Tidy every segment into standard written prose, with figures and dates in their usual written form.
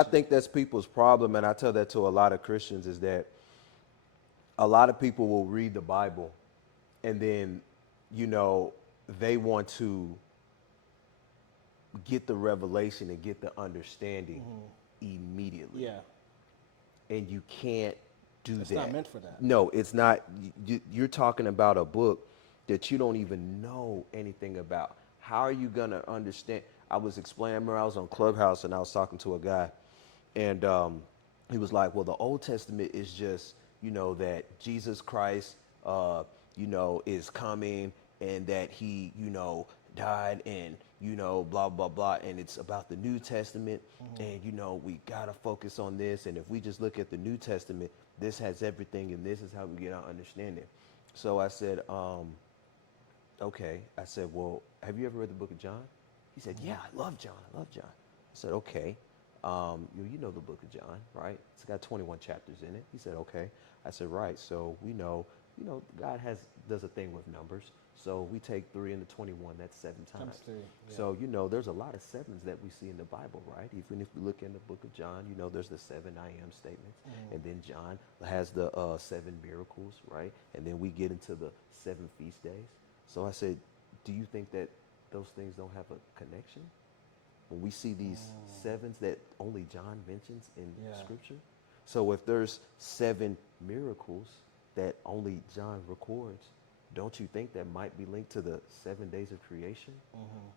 I think that's people's problem, and I tell that to a lot of Christians, is that a lot of people will read the Bible and then, you know, they want to get the revelation and get the understanding immediately. Yeah, And you can't do it's that. not meant for that. No, it's not. You're talking about a book that you don't even know anything about. How are you going to understand? I was explaining, I remember I was on Clubhouse and I was talking to a guy, and he was like, well, the Old Testament is just, you know, that Jesus Christ, you know, is coming and that he, you know, died and, you know, blah, blah, blah. And it's about the New Testament. And, you know, we got to focus on this. And if we just look at the New Testament, this has everything and this is how we get our understanding. So I said, okay. I said, well, have you ever read the book of John? He said, yeah, I love John. I love John. I said, okay. You know the book of John, right? It's got 21 chapters in it. He said, okay. I said, right. So we know, you know, God does a thing with numbers. So we take 3 into 21, that's 7 times. Three, yeah. So, you know, there's a lot of sevens that we see in the Bible, right? Even if we look in the book of John, you know, there's the 7 I am statements. And then John has the 7 miracles, right? And then we get into the 7 feast days. So I said, do you think that those things don't have a connection? When we see these sevens that only John mentions in Scripture. So if there's 7 miracles that only John records, don't you think that might be linked to the 7 days of creation?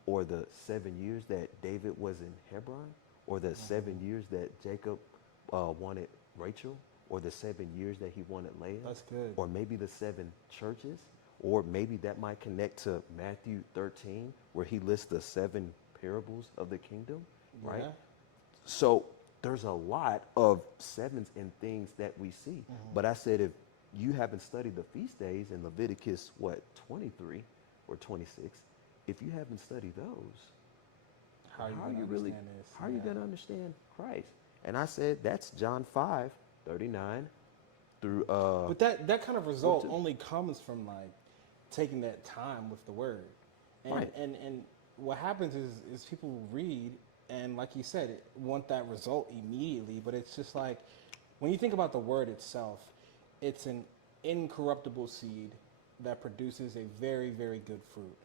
Or the 7 years that David was in Hebron? Or the 7 years that Jacob wanted Rachel? Or the 7 years that he wanted Leah? That's good. Or maybe the 7 churches? Or maybe that might connect to Matthew 13, where he lists the 7 parables of the kingdom, right? Yeah. So there's a lot of sevens in things that we see. But I said, if you haven't studied the feast days in Leviticus, 23 or 26, if you haven't studied those, How are you really, understand this? how are you going to understand Christ? And I said, that's John 5:39 through, But that kind of result 42. only comes from like taking that time with the word, and Right. and what happens is people read and like you said, want that result immediately. But it's just like when you think about the word itself, it's an incorruptible seed that produces a very very good fruit.